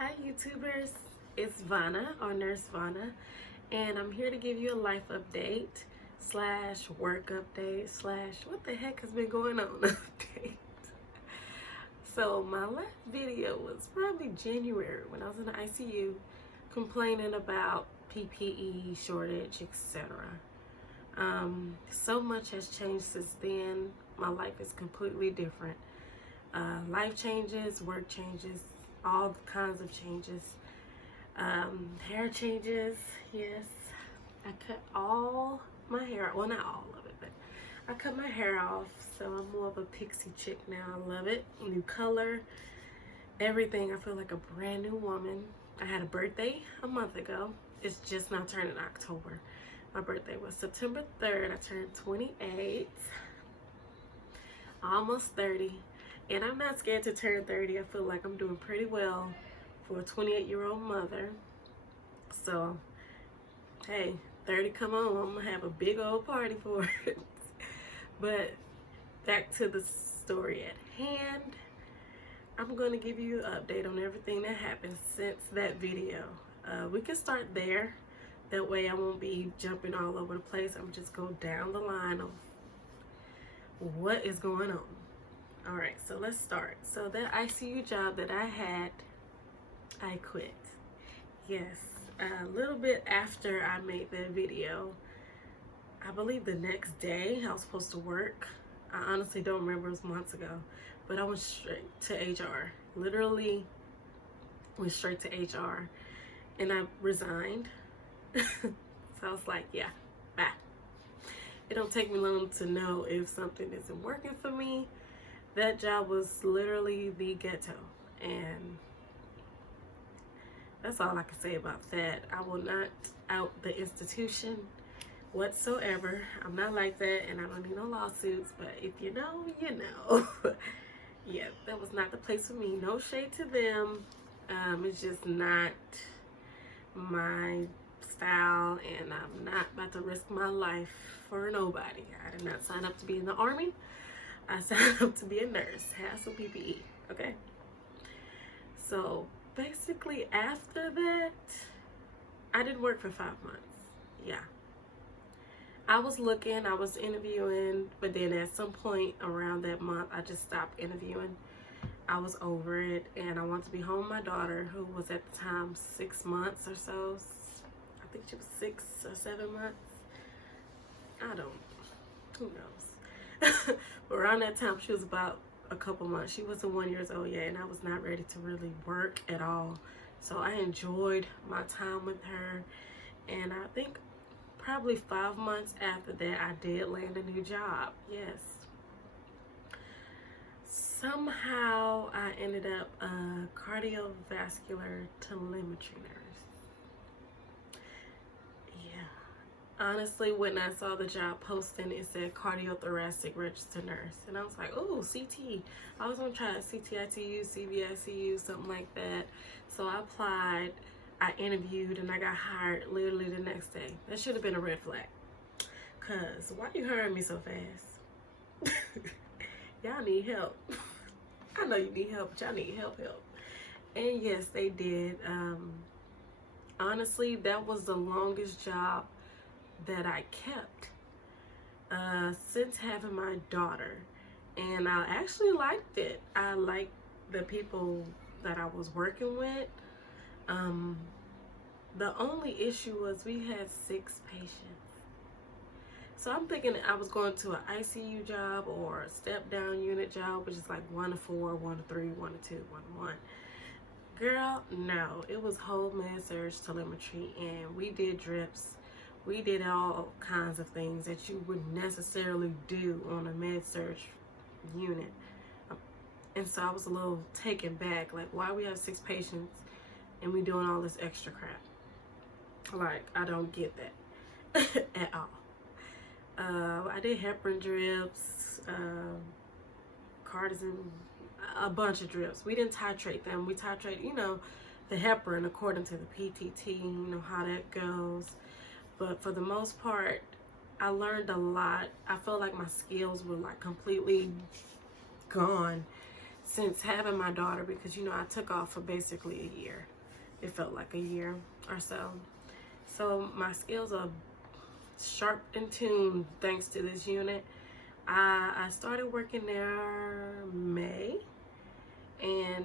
Hi YouTubers, it's Vanna or Nurse Vanna, and I'm here to give you a life update slash work update slash what the heck has been going on update. So my last video was probably January when I was in the ICU complaining about PPE shortage, etc. So much has changed since then. My life is completely different. Life changes, work changes, all kinds of changes. Hair changes, yes. I cut all my hair, well, not all of it, but I cut my hair off, so I'm more of a pixie chick now. I love it. New color, everything. I feel like a brand new woman. I had a birthday a month ago. It's just now turning October. My birthday was September 3rd. I turned 28, almost 30. And I'm not scared to turn 30. I feel like I'm doing pretty well for a 28-year-old mother. So, hey, 30 come on, I'm gonna have a big old party for it. But back to the story at hand. I'm gonna give you an update on everything that happened since that video. We can start there. That way I won't be jumping all over the place. I'm just go down the line of what is going on. All right, so let's start. So that ICU job that I had, I quit. Yes, a little bit after I made that video. I believe the next day I was supposed to work. I honestly don't remember, it was months ago, but I went straight to HR. Literally went straight to HR and I resigned. So I was like, yeah, bye. It don't take me long to know if something isn't working for me. That job was literally the ghetto, and that's all I can say about that. I will not out the institution whatsoever. I'm not like that, and I don't need no lawsuits, but if you know, you know. Yeah, that was not the place for me. No shade to them. It's just not my style, and I'm not about to risk my life for nobody. I did not sign up to be in the Army. I signed up to be a nurse, have some PPE, okay? So basically after that, I didn't work for 5 months, yeah. I was looking, I was interviewing, but then at some point around that month, I just stopped interviewing. I was over it, and I wanted to be home with my daughter, who was at the time 6 months or so. I think she was 6 or 7 months. I don't, who knows? But around that time, she was about a couple months. She wasn't 1 year old yet, and I was not ready to really work at all. So I enjoyed my time with her, and I think probably 5 months after that, I did land a new job. Yes. Somehow I ended up a cardiovascular telemetry nurse. Honestly, when I saw the job posting, it said cardiothoracic registered nurse. And I was like, oh, CT. I was going to try CTITU, CVICU, something like that. So I applied, I interviewed, and I got hired literally the next day. That should have been a red flag. Because why you hiring me so fast? Y'all need help. I know you need help, but y'all need help. And yes, they did. Honestly, that was the longest job that I kept since having my daughter, and I actually liked it. I liked the people that I was working with. The only issue was we had 6 patients, so I'm thinking I was going to an ICU job or a step down unit job, which is like 1 to 4, 1 to 3, 1 to 2, 1 to 1. Girl, no, it was whole med surg telemetry, and we did drips. We did all kinds of things that you wouldn't necessarily do on a med surg unit. And so I was a little taken back, like, why we have 6 patients and we doing all this extra crap? Like, I don't get that at all. I did heparin drips, cortisone, a bunch of drips. We didn't titrate them. We titrate, you know, the heparin according to the PTT, you know how that goes. But for the most part, I learned a lot. I felt like my skills were like completely gone since having my daughter, because you know I took off for basically a year. It felt like a year or so. So my skills are sharp and tuned thanks to this unit. I started working there May, and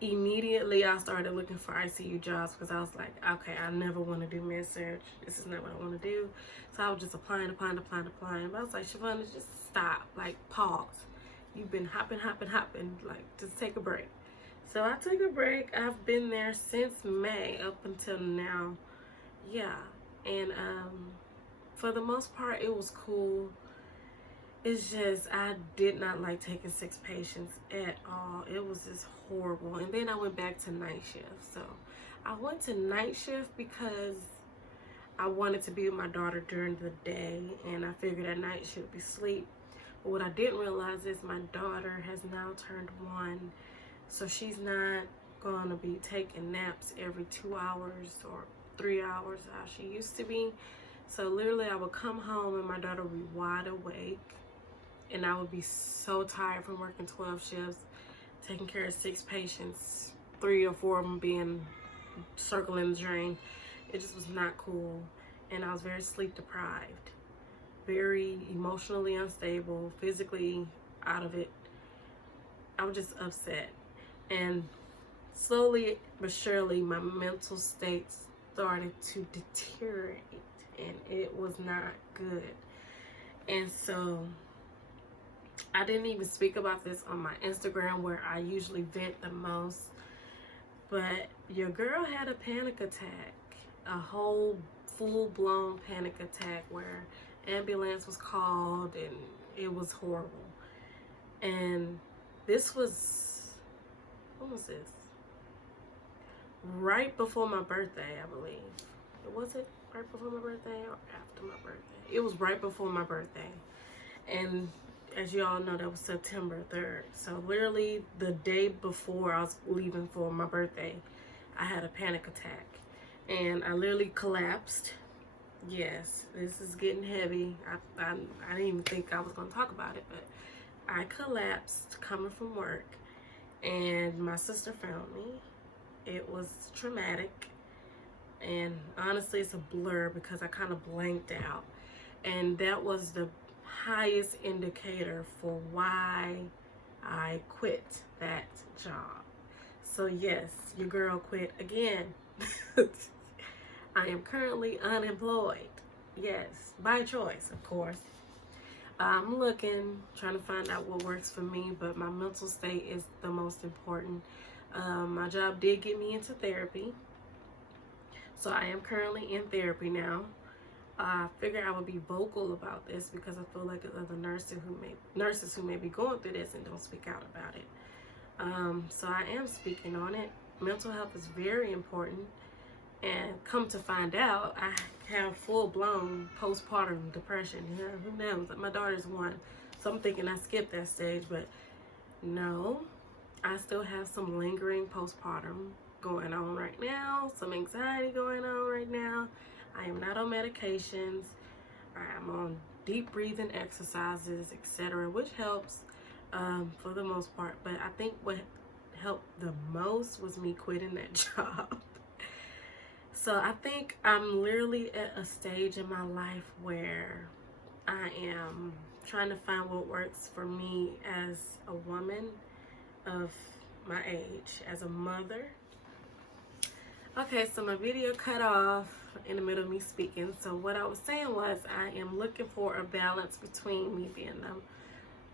immediately I started looking for ICU jobs because I was like, okay, I never want to do med-surg. This is not what I want to do. So I was just applying. But I was like, Shavonna, just stop. Like, pause. You've been hopping. Like, just take a break. So I took a break. I've been there since May up until now. Yeah. And for the most part, it was cool. It's just, I did not like taking 6 patients at all. It was just horrible. And then I went back to night shift. So I went to night shift because I wanted to be with my daughter during the day, and I figured at night she would be asleep. But what I didn't realize is my daughter has now turned 1, so she's not going to be taking naps every 2 hours or 3 hours how she used to be. So literally I would come home and my daughter would be wide awake, and I would be so tired from working 12 shifts, taking care of 6 patients, 3 or 4 of them being circling the drain. It just was not cool. And I was very sleep deprived, very emotionally unstable, physically out of it. I was just upset. And slowly but surely my mental state started to deteriorate, and it was not good. And so I didn't even speak about this on my Instagram, where I usually vent the most, but your girl had a panic attack, a whole full-blown panic attack where ambulance was called, and it was horrible. And this was, when was this? Right before my birthday, I believe. Was it right before my birthday or after my birthday? It was right before my birthday. And as you all know, that was September 3rd. So literally the day before I was leaving for my birthday, I had a panic attack. And I literally collapsed. Yes, this is getting heavy. I didn't even think I was going to talk about it, but I collapsed coming from work, and my sister found me. It was traumatic, and honestly it's a blur because I kind of blanked out, and that was the highest indicator for why I quit that job. So yes, your girl quit again. I am currently unemployed. Yes, by choice, of course. I'm looking, trying to find out what works for me, but my mental state is the most important. My job did get me into therapy, so I am currently in therapy now. I figured I would be vocal about this because I feel like other nurses who may be going through this and don't speak out about it. So I am speaking on it. Mental health is very important. And come to find out, I have full-blown postpartum depression. Yeah, who knows? My daughter's 1, so I'm thinking I skipped that stage, but no, I still have some lingering postpartum going on right now, some anxiety going on right now. I am not on medications. I'm on deep breathing exercises, etc., which helps for the most part. But I think what helped the most was me quitting that job. So I think I'm literally at a stage in my life where I am trying to find what works for me as a woman of my age, as a mother. Okay, so my video cut off in the middle of me speaking. So what I was saying was I am looking for a balance between me being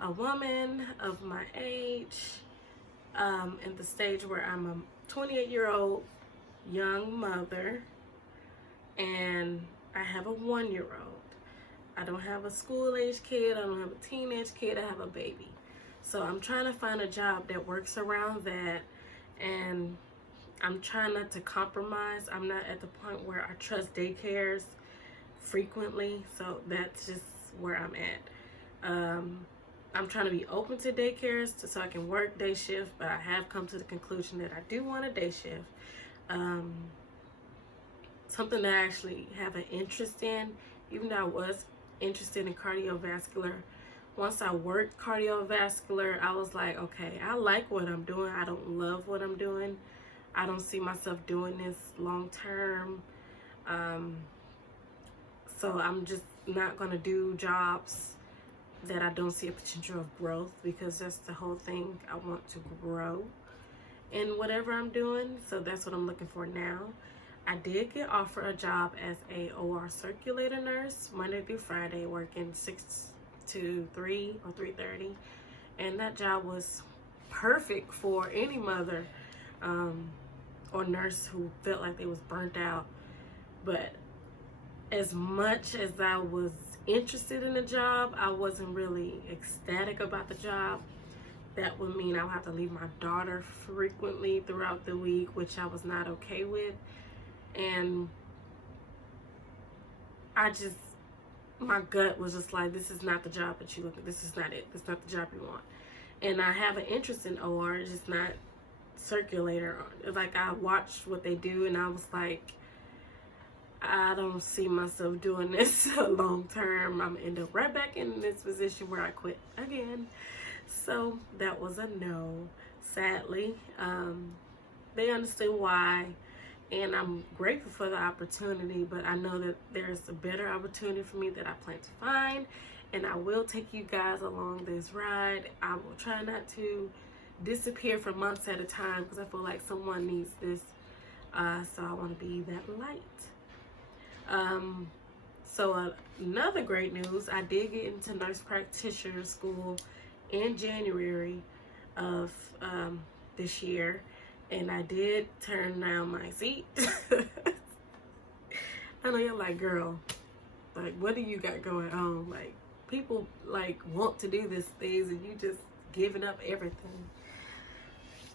a woman of my age, in the stage where I'm a 28-year-old young mother, and I have a 1-year-old. I don't have a school-age kid. I don't have a teenage kid. I have a baby. So I'm trying to find a job that works around that, and I'm trying not to compromise. I'm not at the point where I trust daycares frequently, so that's just where I'm at. I'm trying to be open to daycares so I can work day shift, but I have come to the conclusion that I do want a day shift. Something that I actually have an interest in, even though I was interested in cardiovascular once I worked cardiovascular, I was like, okay, I like what I'm doing. I don't love what I'm doing. I don't see myself doing this long term. So I'm just not going to do jobs that I don't see a potential of growth, because that's the whole thing. I want to grow in whatever I'm doing. So that's what I'm looking for now. I did get offered a job as a OR circulator nurse Monday through Friday, working 6 to 3 or 3:30, and that job was perfect for any mother or nurse who felt like they was burnt out. But as much as I was interested in the job, I wasn't really ecstatic about the job. That would mean I would have to leave my daughter frequently throughout the week, which I was not okay with. And my gut was just like, this is not the job that you look at. This is not it. This is not the job you want. And I have an interest in OR, just not circulator. Like, I watched what they do, and I was like, I don't see myself doing this long term. I'm gonna end up right back in this position where I quit again. So that was a no, sadly. They understood why, and I'm grateful for the opportunity, but I know that there's a better opportunity for me that I plan to find, and I will take you guys along this ride. I will try not to disappear for months at a time, because I feel like someone needs this, so I want to be that light. So another great news, I did get into nurse practitioner school in January of this year, and I did turn down my seat. I know you're like, girl, like, what do you got going on? Like, people like want to do these things and you just giving up everything.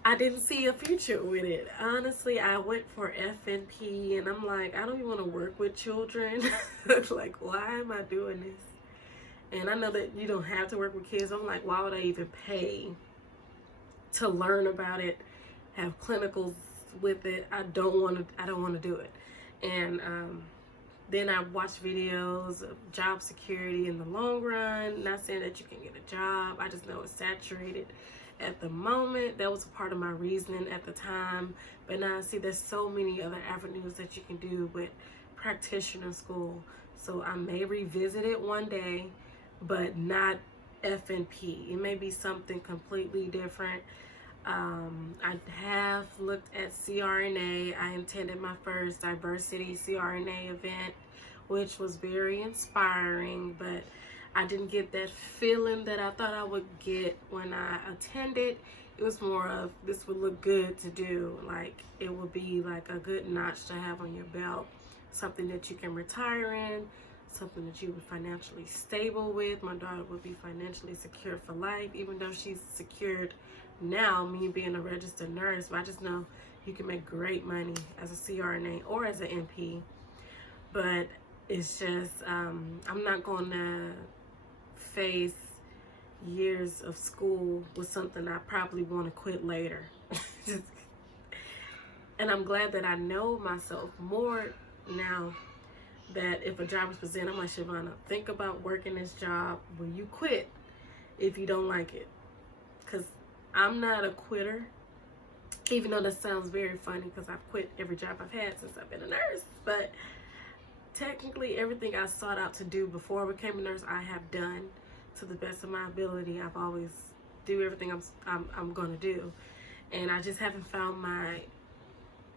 I didn't see a future with it. Honestly, I went for FNP, and I'm like, I don't even want to work with children. Like, why am I doing this? And I know that you don't have to work with kids. I'm like, why would I even pay to learn about it, have clinicals with it? I don't want to do it. And then I watched videos of job security in the long run. Not saying that you can get a job. I just know it's saturated at the moment. That was a part of my reasoning at the time. But now I see there's so many other avenues that you can do with practitioner school. So I may revisit it one day, but not FNP. It may be something completely different. I have looked at CRNA. I attended my first diversity CRNA event, which was very inspiring, but I didn't get that feeling that I thought I would get when I attended. It was more of, this would look good to do. Like, it would be like a good notch to have on your belt. Something that you can retire in. Something that you would financially stable with. My daughter would be financially secure for life, even though she's secured now, me being a registered nurse. But I just know you can make great money as a CRNA or as an NP. But it's just, I'm not going to face years of school with something I probably want to quit later. And I'm glad that I know myself more now, that if a job is presented, I'm like, Shavonna, think about working this job when you quit if you don't like it. Because I'm not a quitter, even though that sounds very funny, because I've quit every job I've had since I've been a nurse. But technically, everything I sought out to do before I became a nurse, I have done to the best of my ability. I've always do everything I'm going to do. And I just haven't found my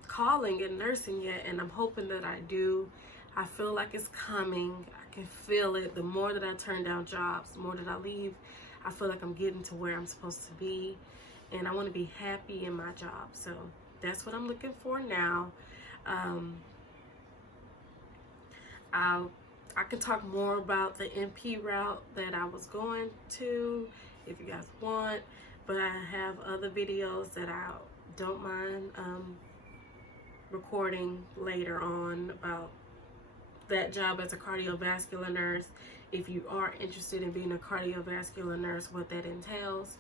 calling in nursing yet, and I'm hoping that I do. I feel like it's coming. I can feel it. The more that I turn down jobs, the more that I leave, I feel like I'm getting to where I'm supposed to be, and I want to be happy in my job. So that's what I'm looking for now. I can talk more about the NP route that I was going to if you guys want, but I have other videos that I don't mind recording later on about that job as a cardiovascular nurse. If you are interested in being a cardiovascular nurse, what that entails.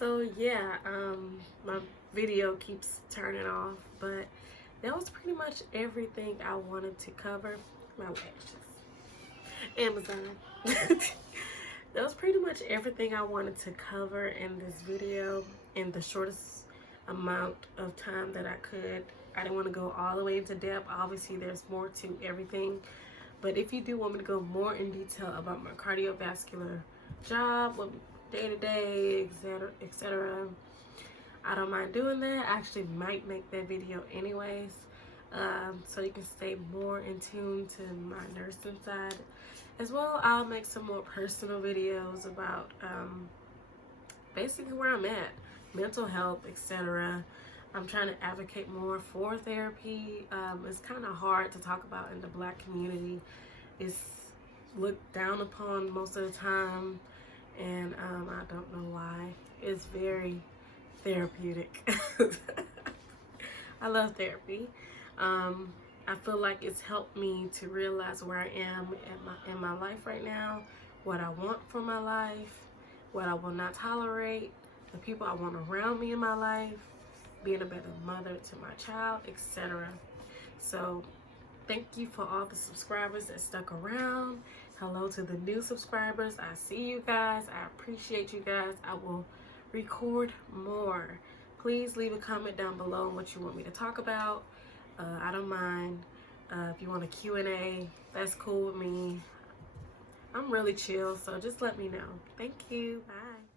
So yeah, my video keeps turning off, but that was pretty much everything I wanted to cover. My lashes. Amazon. That was pretty much everything I wanted to cover in this video in the shortest amount of time that I could. I didn't want to go all the way into depth. Obviously, there's more to everything. But if you do want me to go more in detail about my cardiovascular job, day-to-day, etc., I don't mind doing that. I actually might make that video anyways, so you can stay more in tune to my nursing side. As well, I'll make some more personal videos about basically where I'm at, mental health, etc. I'm trying to advocate more for therapy. It's kind of hard to talk about in the Black community. It's looked down upon most of the time, and I don't know why. It's very therapeutic. I love therapy. I feel like it's helped me to realize where I am in my life right now, what I want for my life, what I will not tolerate, the people I want around me in my life, being a better mother to my child, etc. So thank you for all the subscribers that stuck around. Hello to the new subscribers. I see you guys. I appreciate you guys. I will record more. Please leave a comment down below on what you want me to talk about. I don't mind. If you want a Q&A, that's cool with me. I'm really chill, so just let me know. Thank you. Bye.